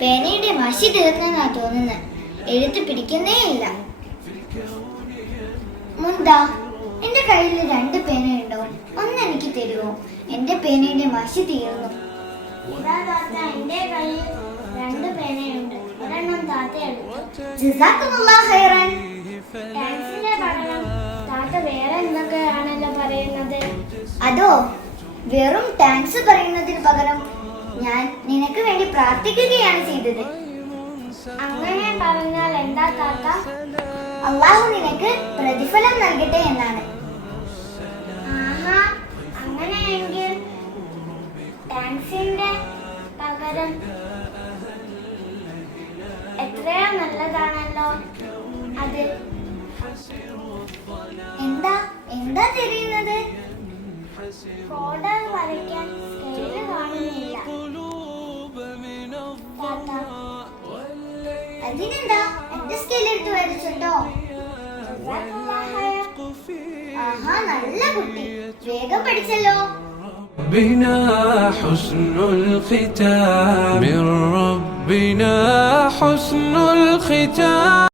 പേനയുടെ മഷി തീർന്നെന്നാ തോന്നുന്നത്. എഴുത്ത് പിടിക്കുന്നേ ഇല്ല. മുന്താ, എന്റെ കയ്യിൽ 2 പേനയുണ്ടോ? ഒന്ന് എനിക്ക് തരുമോ? എന്റെ പേനയുടെ മഷി തീർന്നു. എന്റെ കയ്യിൽ 2 പേനയുണ്ട്. ഒരെണ്ണം താത്ത എടുത്തു. ജസാക്കുമുല്ലാഹ് ഖൈറൻ. ടാക്സിന്റെ പഠനം താത്ത വേറെ എന്തൊക്കെയാണല്ലോ പറയുന്നത്? അതോ, വെറും താങ്ക്സ് പറയുന്നതിന് പകരം ഞാൻ നിനക്ക് വേണ്ടി പ്രാർത്ഥിക്കുകയാണ് ചെയ്തത്. അങ്ങനെ പറഞ്ഞാൽ എന്താ താത്ത? അള്ളാഹു നിനക്ക് പ്രതിഫലം നൽകട്ടെ എന്നാണ്. ആഹാ, അങ്ങനെയെങ്കിൽ ടാക്സിന്റെ പകരം എത്രയോ നല്ലതാണല്ലോ അത്. എന്താ എന്താ തിരിയുന്നത്? കോഡർ വരയ്ക്കാൻ സ്കെയില് കാണുന്നില്ല താത്ത. അതിനെന്താ, എന്റെ സ്കെയിൽ എടുത്ത് വരച്ചിട്ടോ. ആഹാ, നല്ല കുട്ടി, വേഗം പഠിച്ചല്ലോ. ربنا حسن الختام من ربنا حسن الختام.